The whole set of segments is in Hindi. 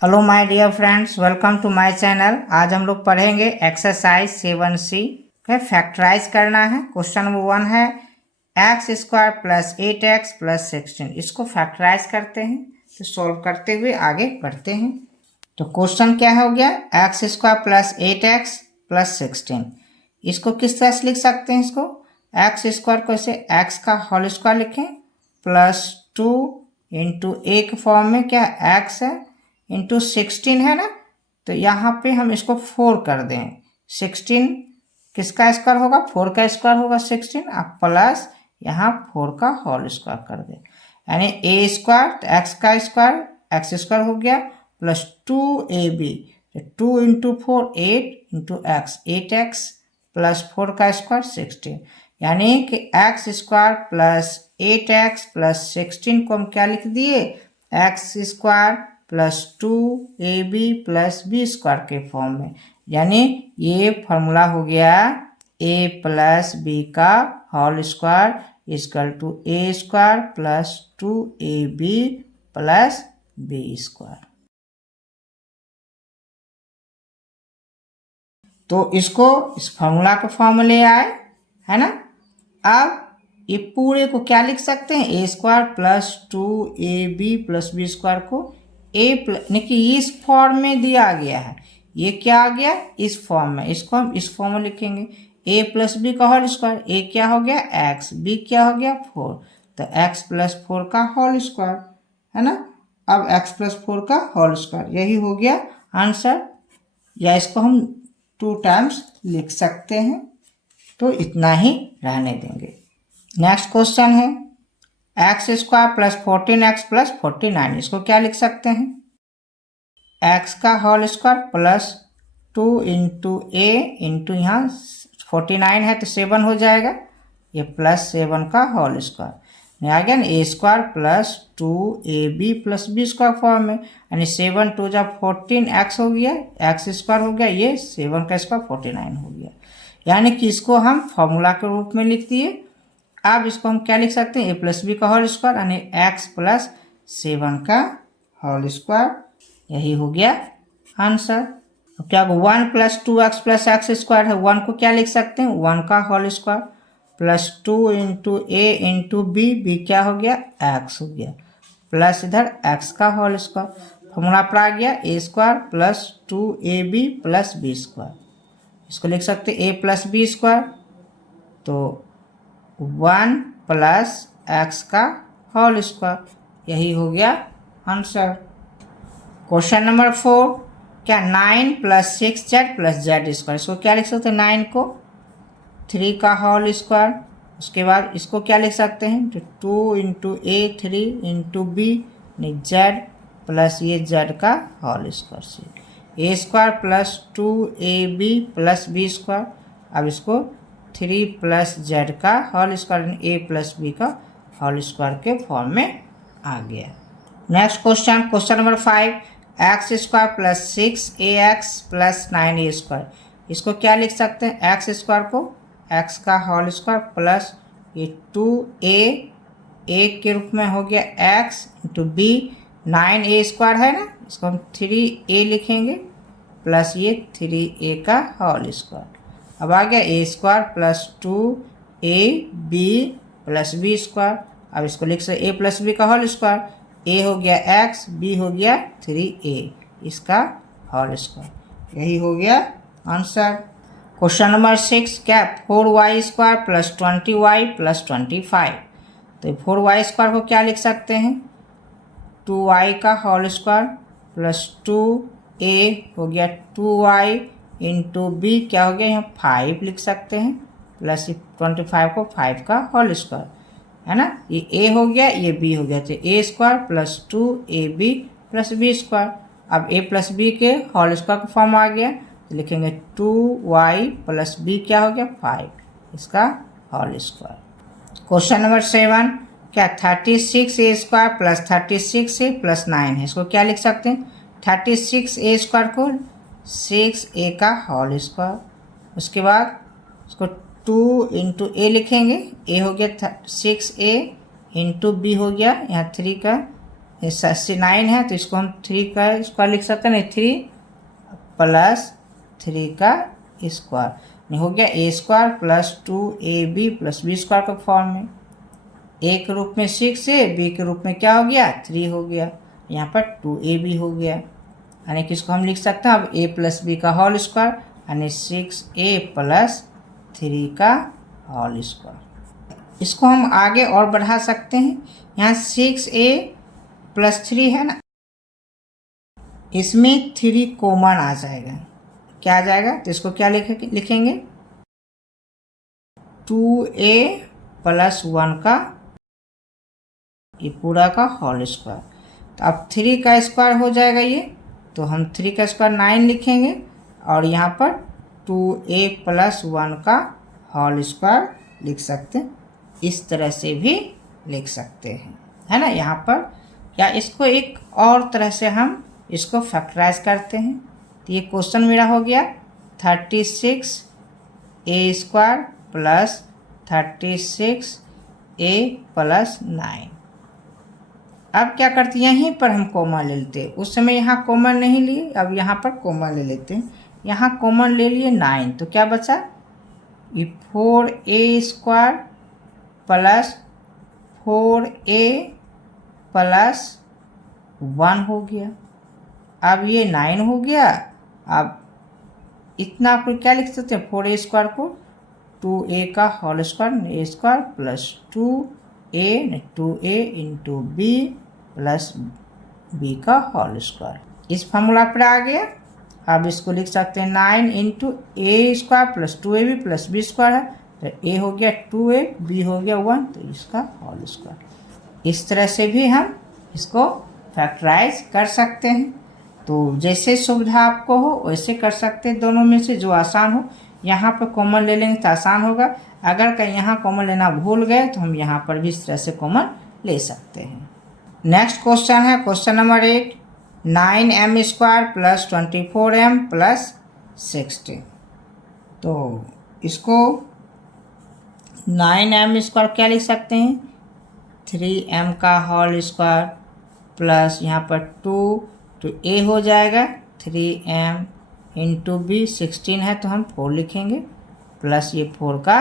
Hello my dear friends, welcome to my channel. आज हम लोग पढ़ेंगे एक्सरसाइज 7C के फैक्टराइज करना है। क्वेश्चन नंबर 1 है x square plus 8x plus 16। इसको फैक्टराइज करते हैं, तो सॉल्व करते हुए आगे बढ़ते हैं। तो क्वेश्चन क्या हो गया, x square plus 8x plus 16। इसको किस तरह से लिख सकते हैं? इसको एक्स स्क्वायर को इसे एक्स का होल स्क्वायर लिखें प्लस 2 इंटू ए के फॉर्म में क्या एक्स है इंटू 16 है ना, तो यहाँ पे हम इसको 4 कर दें। 16 किसका स्क्वायर होगा? 4 का स्क्वायर होगा 16। आप प्लस यहाँ 4 का होल स्क्वायर कर दें, यानी ए स्क्वायर तो एक्स का स्क्वायर एक्स स्क्वायर हो गया plus 2ab, 2 into 4 8 into x 8x plus 4 का स्क्वायर 16, यानी कि x square plus 8x plus 16 को हम क्या लिख दिए, x square plus 2ab plus B square के फॉर्म में। यानी ये फॉर्मूला हो गया a प्लस बी का whole square equal to a square plus 2ab plus B square. तो इसको इस फॉर्मूला के फॉर्म में ले आए, है ना। अब ये पूरे को क्या लिख सकते हैं, a square plus 2ab plus B square को ए प्लस इस फॉर्म में दिया गया है। ये क्या आ गया इस फॉर्म में, इसको हम इस फॉर्म में लिखेंगे ए प्लस बी का होल स्क्वायर। ए क्या हो गया एक्स, बी क्या हो गया 4, तो एक्स प्लस 4 का होल स्क्वायर, है ना। अब एक्स प्लस 4 का होल स्क्वायर, यही हो गया आंसर। या इसको हम 2 टाइम्स लिख सकते हैं, तो इतना ही रहने देंगे। नेक्स्ट क्वेश्चन है x square plus 14x plus 49। इसको क्या लिख सकते हैं, एक्स का होल स्क्वायर प्लस 2 इंटू ए इंटू यहाँ 49 है तो 7 हो जाएगा, ये प्लस 7 का होल स्क्वायर आ गया ना। A square plus 2ab plus B square form में, यानी 7 2 जा 14x हो गया, एक्स स्क्वायर हो गया, ये 7 का स्क्वायर 49 हो गया। यानी कि इसको हम फॉर्मूला के रूप में लिख दिए। अब इसको हम क्या लिख सकते हैं, ए प्लस बी का होल स्क्वायर यानी एक्स प्लस 7 का होल स्क्वायर, यही हो गया आंसर। अब क्या 1 plus 2x plus x square है, 1 को क्या लिख सकते हैं 1 का होल स्क्वायर प्लस 2 इंटू ए इंटू बी, बी क्या हो गया एक्स हो गया, प्लस इधर एक्स का होल स्क्वायर। फॉर्मूला पर आ गया ए square plus 2ab plus B square. इसको लिख सकते हैं ए प्लस बी स्क्वायर, तो 1 प्लस एक्स का होल स्क्वायर, यही हो गया आंसर। क्वेश्चन नंबर 4 क्या 9 plus 6z plus Z square. इसको क्या लिख सकते हैं, 9 को 3 का होल स्क्वायर, उसके बाद इसको क्या लिख सकते हैं, तो 2 into a 3 into b z plus ये जेड का होल स्क्वायर से a square plus 2ab plus B square. अब इसको 3 प्लस जेड का whole square a plus B का होल स्क्वायर के फॉर्म में आ गया। Next question, question number 5 x square plus 6ax plus 9a square. इसको क्या लिख सकते हैं, एक्स स्क्वायर को एक्स का होल स्क्वायर प्लस ये 2a के रूप में हो गया x into B 9a square है ना, इसको हम 3a लिखेंगे प्लस ये 3a का होल स्क्वायर। अब आ गया ए square plus 2ab plus B square. अब इसको लिख सकते ए प्लस बी का होल स्क्वायर, ए हो गया एक्स, बी हो गया 3a इसका होल स्क्वायर, यही हो गया आंसर। क्वेश्चन नंबर 6 क्या 4y square plus 20y plus 25। तो 4y स्क्वायर को क्या लिख सकते हैं, 2y का होल स्क्वायर प्लस 2a हो गया 2y इंटू बी क्या हो गया यहाँ 5 लिख सकते हैं प्लस 25 को 5 का होल स्क्वायर, है ना। ये a हो गया ये b हो गया, तो a square plus 2ab plus B square. अब a प्लस बी के होल स्क्वायर का फॉर्म आ गया, तो लिखेंगे 2y प्लस b क्या हो गया 5 इसका होल स्क्वायर। क्वेश्चन नंबर 7 क्या 36a square plus 36a plus 9 है। इसको क्या लिख सकते हैं, 36a स्क्वायर को 6a का होल स्क्वायर, उसके बाद उसको 2 इंटू ए लिखेंगे, ए हो गया 6a इंटू बी हो गया यहाँ 3 का 9 है तो इसको हम 3 का स्क्वायर लिख सकते हैं, नहीं 3 प्लस 3 का स्क्वायर हो गया ए square plus 2ab plus B square के फॉर्म में। ए के रूप में 6 है, बी के रूप में क्या हो गया 3 हो गया, यहाँ पर 2ab हो गया, यानी कि इसको हम लिख सकते हैं अब a प्लस बी का होल स्क्वायर यानी 6a प्लस 3 का होल स्क्वायर। इसको हम आगे और बढ़ा सकते हैं, यहाँ 6a प्लस 3 है ना, इसमें 3 कॉमन आ जाएगा, क्या आ जाएगा तो इसको क्या लिखेंगे 2a प्लस 1 का ये पूरा का होल स्क्वायर। तो अब 3 का स्क्वायर हो जाएगा ये, तो हम 3 का स्क्वायर 9 लिखेंगे और यहाँ पर 2a प्लस 1 का होल स्क्वायर लिख सकते हैं, इस तरह से भी लिख सकते हैं, है ना यहाँ पर। या इसको एक और तरह से हम इसको फैक्टराइज करते हैं, तो ये क्वेश्चन मेरा हो गया 36a square plus 36a plus 9। अब क्या करते हैं, यहीं पर हम कॉमन ले लेते हैं, उस समय यहाँ कॉमन नहीं लिए, अब यहाँ पर कॉमन ले लेते हैं, यहाँ कॉमन ले लिए 9, तो क्या बचा ये 4a square plus 4a plus 1 हो गया। अब ये 9 हो गया, अब इतना आपको क्या लिख सकते हैं 4a स्क्वायर को 2a का whole square a square plus 2a into b plus b का होल स्क्वायर। इस फॉर्मूला पर आ गया। अब इसको लिख सकते हैं 9 into a square plus 2ab plus b square है, तो a हो गया 2a, b हो गया 1, तो इसका होल स्क्वायर। इस तरह से भी हम इसको फैक्टराइज कर सकते हैं। तो जैसे सुविधा आपको हो वैसे कर सकते हैं, दोनों में से जो आसान हो। यहाँ पर कॉमन ले लेंगे तो आसान होगा, अगर कहीं यहाँ कॉमन लेना भूल गए तो हम यहाँ पर भी इस तरह से कॉमन ले सकते हैं। नेक्स्ट क्वेश्चन है question number 8, 9m square plus 24m plus 16। तो इसको 9m स्क्वायर क्या लिख सकते हैं 3m का होल स्क्वायर प्लस यहाँ पर 2 तो a हो जाएगा 3m इंटू b, 16 है तो हम 4 लिखेंगे प्लस ये 4 का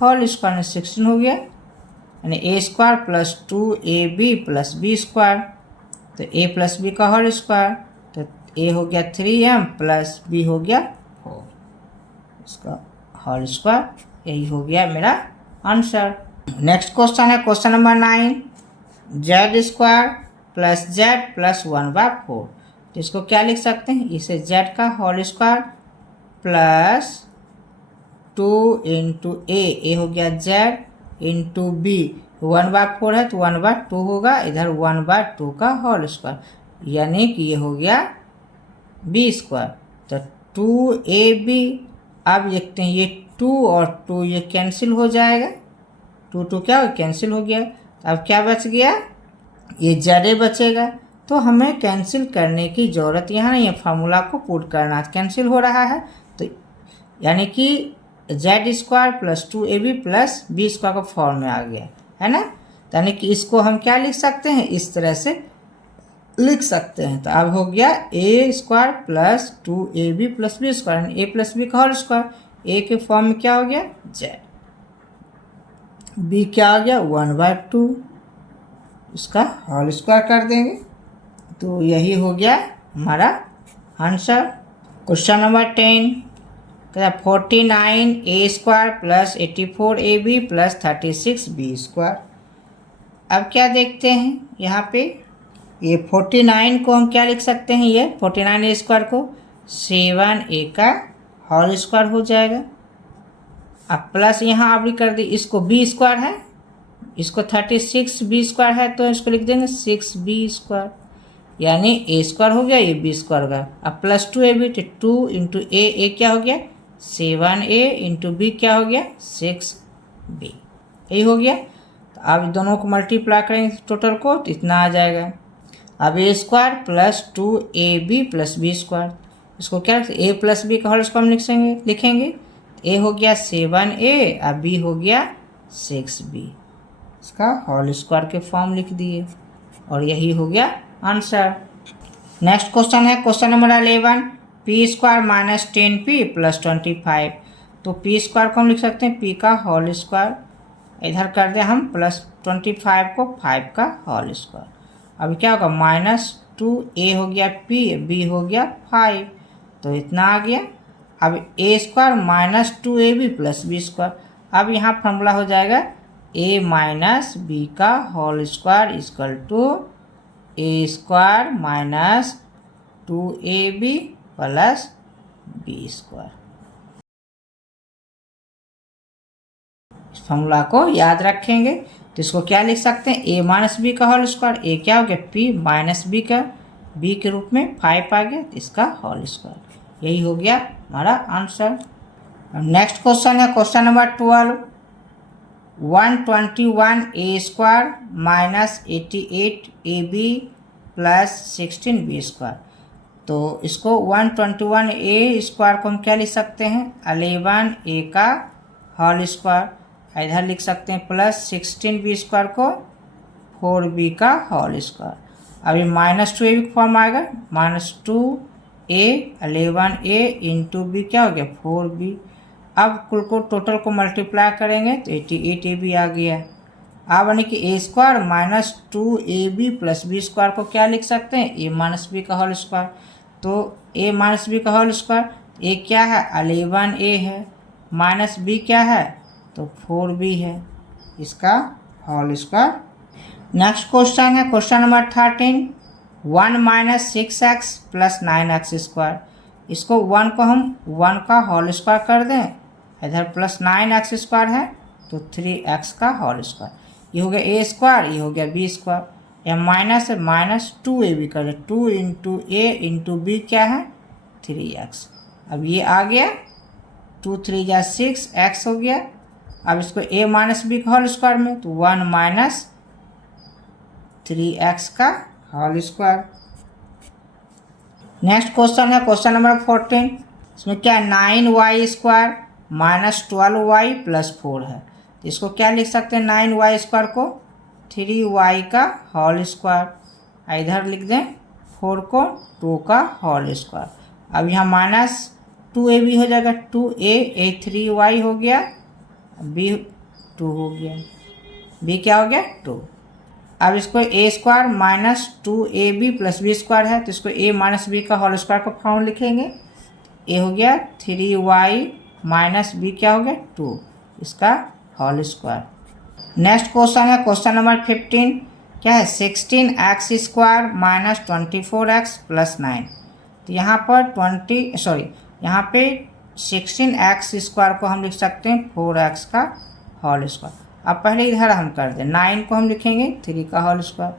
होल स्क्वायर में 16 हो गया, यानी a square plus 2ab plus b square, तो a प्लस b का होल स्क्वायर, तो a हो गया 3m प्लस b हो गया 4, इसका होल स्क्वायर, यही हो गया मेरा आंसर। नेक्स्ट क्वेश्चन है question number 9, z square plus z plus 1/4। तो इसको क्या लिख सकते हैं, इसे z का whole square plus 2 into a हो गया z इंटू b, 1/4 है तो 1/2 होगा, इधर 1/2 का होल स्क्वायर, यानी कि ये हो गया b स्क्वायर। तो 2ab, अब देखते हैं ये 2 और 2 ये कैंसिल हो जाएगा, 2 क्या हो कैंसिल हो गया, अब क्या बच गया ये z बचेगा। तो हमें कैंसिल करने की ज़रूरत यहाँ नहीं है, फार्मूला को पुट करना, कैंसिल हो रहा है, तो यानी कि z square plus 2ab plus b square का फॉर्म में आ गया, है ना। यानी कि इसको हम क्या लिख सकते हैं, इस तरह से लिख सकते हैं। तो अब हो गया a square plus 2ab plus b square, यानी a प्लस b का होल स्क्वायर, a के फॉर्म में क्या हो गया z, b क्या हो गया 1/2, इसका होल स्क्वायर कर देंगे, तो यही हो गया हमारा answer. Question number 10, 49a square plus 84ab plus 36b square. अब क्या देखते हैं यहाँ पे, ये 49 को हम क्या लिख सकते हैं, ये 49a स्क्वायर को 7a का होल स्क्वायर हो जाएगा। अब प्लस यहाँ आप भी कर दी, इसको b स्क्वायर है, इसको 36b स्क्वायर है, तो इसको लिख देंगे 6b स्क्वायर, यानी a स्क्वायर हो गया, ये b स्क्वायर हो गया। अब प्लस 2ab, तो 2 इंटू a क्या हो गया 7a इंटू b क्या हो गया 6b, यही हो गया। तो अब दोनों को मल्टीप्लाई करेंगे टोटल को, तो इतना आ जाएगा। अब a square plus 2ab plus b square, इसको क्या a प्लस b का होल स्क्वायर लिखेंगे, a हो गया 7a और b हो गया 6b, इसका होल स्क्वायर के फॉर्म लिख दिए। और यही हो गया आंसर। नेक्स्ट क्वेश्चन है question number 11, P square minus 10p plus 25। तो पी स्क्वायर को हम लिख सकते हैं p का होल स्क्वायर, इधर कर दें हम प्लस 25 को 5 का होल स्क्वायर। अभी क्या होगा, -2a हो गया p, b हो गया 5, तो इतना आ गया। अब a square minus 2ab plus B square, अब यहाँ फॉर्मूला हो जाएगा a माइनस बी का whole square equal to a square minus 2ab plus B square. इस फॉर्मूला को याद रखेंगे तो इसको क्या लिख सकते हैं, a माइनस बी का होल स्क्वायर, a क्या हो गया p माइनस बी का, b के रूप में 5 आ गया, तो इसका होल स्क्वायर। यही हो गया हमारा आंसर। नेक्स्ट क्वेश्चन है question number 12, 121a square minus 88ab plus 16b square. तो इसको 121a स्क्वायर को हम क्या लिख सकते हैं, 11a का होल स्क्वायर, इधर लिख सकते हैं प्लस 16b स्क्वायर को 4b का होल स्क्वायर। अभी -2ab का फॉर्म आएगा, -2a 11a इंटू बी क्या हो गया 4b। अब कुल को टोटल को मल्टीप्लाई करेंगे तो 88ab आ गया। अब यानी कि a square minus 2ab plus B square को क्या लिख सकते हैं, a माइनस बी का होल स्क्वायर। तो a माइनस बी का होल स्क्वायर, a क्या है 11a है, माइनस बी क्या है तो 4b है, इसका होल स्क्वायर। नेक्स्ट क्वेश्चन है question number 13, 1 minus 6x plus 9x square. इसको 1 को हम 1 का होल स्क्वायर कर दें, इधर प्लस 9x स्क्वायर है तो 3x का होल स्क्वायर। ये हो गया a स्क्वायर, ये हो गया b स्क्वायर, या माइनस है -2ab कर दे, 2 इंटू a इंटू बी क्या है 3x। अब ये आ गया 2 3 जा 6x हो गया। अब इसको a माइनस बी का होल स्क्वायर में तो 1 माइनस 3x का होल स्क्वायर। नेक्स्ट क्वेश्चन है क्वेश्चन नंबर 14, इसमें क्या है 9y square minus 12y plus 4 है। तो इसको क्या लिख सकते हैं, 9y स्क्वायर को 3y का होल स्क्वायर, इधर लिख दें 4 को 2 का होल स्क्वायर। अब यहाँ -2ab हो जाएगा, 2a, a 3y हो गया, b 2 हो गया, b क्या हो गया 2। अब इसको a square minus 2ab plus B square है, तो इसको a माइनस बी का होल स्क्वायर को फॉर्म लिखेंगे, a हो गया 3y माइनस बी क्या हो गया 2, इसका होल स्क्वायर। नेक्स्ट क्वेश्चन है क्वेश्चन नंबर 15, क्या है 16x square minus 24x plus 9। तो यहाँ पर यहाँ पे 16x स्क्वायर को हम लिख सकते हैं 4x का होल स्क्वायर। अब पहले इधर हम कर दें, 9 को हम लिखेंगे 3 का होल स्क्वायर,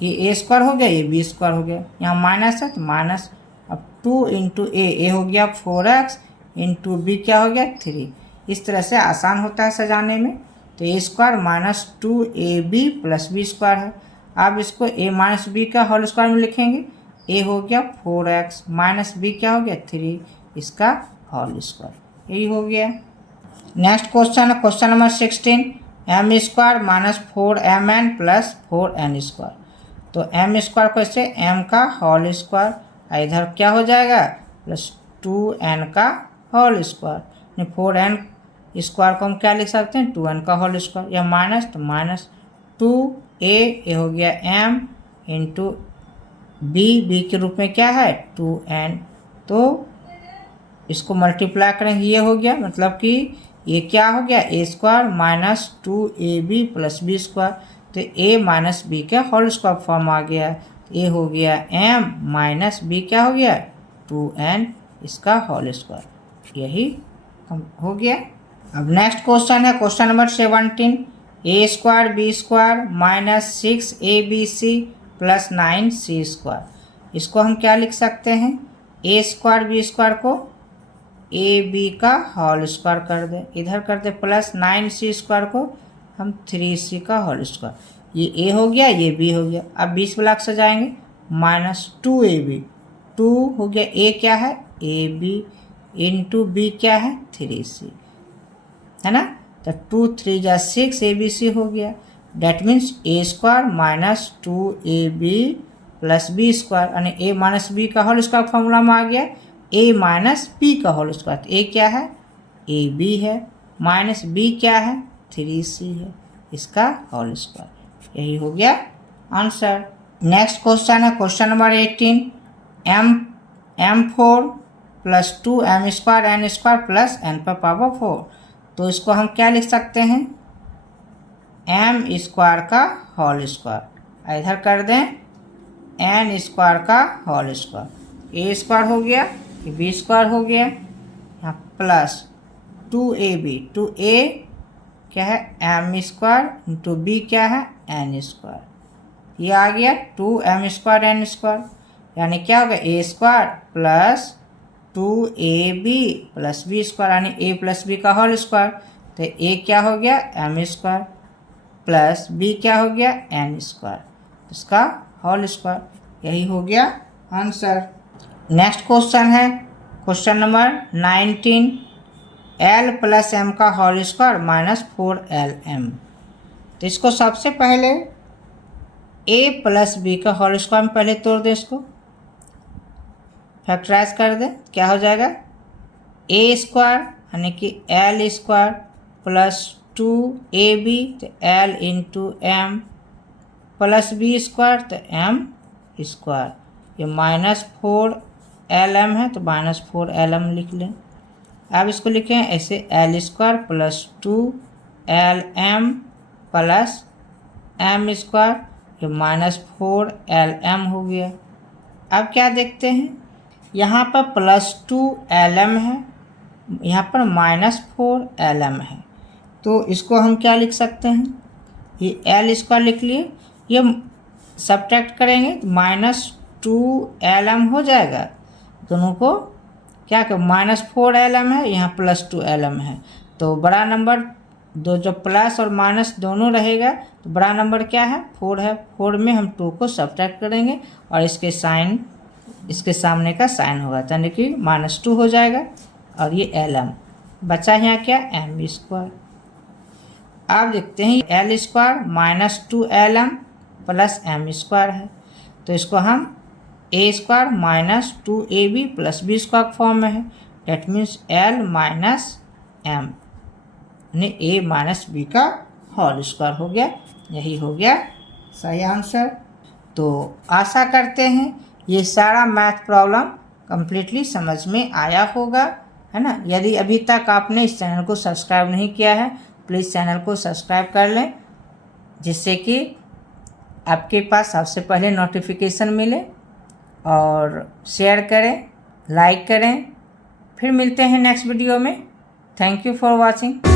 ये a स्क्वायर हो गया, ये b स्क्वायर हो गया, यहाँ माइनस है तो माइनस। अब 2 इंटू a हो गया 4x इंटू बी क्या हो गया 3। इस तरह से आसान होता है सजाने में। तो a square minus 2ab plus B square है। अब इसको a माइनस बी का होल स्क्वायर में लिखेंगे, a हो गया 4x माइनस बी क्या हो गया 3, इसका होल स्क्वायर। यही हो गया। नेक्स्ट क्वेश्चन है question number 16, m square minus 4mn plus 4n square. तो m स्क्वायर को इससे m का होल स्क्वायर, इधर क्या हो जाएगा प्लस 2n का होल स्क्वायर। 4n स्क्वायर को हम क्या लिख सकते हैं 2n का होल स्क्वायर, या माइनस तो माइनस 2a हो गया m इंटू b के रूप में क्या है 2n। तो इसको मल्टीप्लाई करेंगे, ये हो गया, मतलब कि ये क्या हो गया a square minus 2ab plus B square. तो a माइनस बी का होल स्क्वायर फॉर्म आ गया, a हो गया m माइनस बी क्या हो गया 2n, इसका होल स्क्वायर। यही हो गया। अब नेक्स्ट क्वेश्चन है क्वेश्चन नंबर 17, a स्क्वायर बी square minus 6abc plus 9c square. इसको हम क्या लिख सकते हैं, a स्क्वायर बी स्क्वायर को ab का होल स्क्वायर कर दे, इधर कर दे प्लस 9c स्क्वायर को हम 3c का होल स्क्वायर। ये a हो गया, ये b हो गया। अब 20 ब्लॉक से जाएंगे, माइनस 2ab, 2 हो गया a क्या है ab इंटू b क्या है 3c, है ना। तो 2 3 जा 6 abc हो गया। That means A square minus 2ab plus B square, यानी ए माइनस बी का होल स्क्वायर फॉर्मूला में आ गया ए माइनस बी का होल स्क्वायर। तो ए क्या है, ए बी है, माइनस बी क्या है, 3c है, इसका होल स्क्वायर। यही हो गया आंसर। नेक्स्ट क्वेश्चन है question number 18, m4 plus 2m square n square plus n पर पावर 4। तो इसको हम क्या लिख सकते हैं, m स्क्वायर का होल स्क्वायर, इधर कर दें n स्क्वायर का होल स्क्वायर, ए स्क्वायर हो गया, बी स्क्वायर हो गया, यहाँ प्लस 2ab, 2a क्या है m स्क्वायर इंटू बी क्या है n स्क्वायर, ये आ गया 2m स्क्वायर n स्क्वायर, यानी क्या होगा A square plus 2ab plus B square, यानी a प्लस बी का होल स्क्वायर। तो a क्या हो गया m स्क्वायर प्लस b क्या हो गया n स्क्वायर, इसका होल स्क्वायर। यही हो गया आंसर। नेक्स्ट क्वेश्चन है question number 19, l plus m का होल स्क्वायर माइनस 4lm। तो इसको सबसे पहले a प्लस बी का होल स्क्वायर में पहले तोड़ दें, इसको फैक्टराइज कर दें, क्या हो जाएगा a स्क्वायर यानी कि l स्क्वायर प्लस 2ab तो l into m plus B square तो m स्क्वायर, ये माइनस 4lm है तो माइनस 4lm लिख लें। अब इसको लिखें ऐसे l square plus 2lm plus m square, ये माइनस 4lm हो गया। अब क्या देखते हैं, यहाँ पर प्लस 2lm है, यहाँ पर माइनस 4lm है, तो इसको हम क्या लिख सकते हैं, ये l स्क्वायर लिख लिए, ये सब्ट्रैक्ट करेंगे तो माइनस 2lm हो जाएगा, दोनों को क्या कर माइनस 4lm है, यहाँ प्लस 2lm है, तो बड़ा नंबर दो जो प्लस और माइनस दोनों रहेगा तो बड़ा नंबर क्या है 4 है, 4 में हम 2 को सब्ट्रैक्ट करेंगे और इसके साइन इसके सामने का साइन होगा, यानी कि माइनस 2 हो जाएगा और ये lm बचा यहाँ क्या m स्क्वायर। अब देखते हैं l square minus 2lm plus m square है, तो इसको हम a square minus 2ab plus B square form में है, that means l minus m यानी a माइनस बी का होल स्क्वायर हो गया। यही हो गया सही आंसर। तो आशा करते हैं ये सारा मैथ प्रॉब्लम कम्प्लीटली समझ में आया होगा, है ना। यदि अभी तक आपने इस चैनल को सब्सक्राइब नहीं किया है प्लीज़ चैनल को सब्सक्राइब कर लें, जिससे कि आपके पास सबसे पहले नोटिफिकेशन मिले, और शेयर करें, लाइक करें। फिर मिलते हैं नेक्स्ट वीडियो में। Thank you for watching.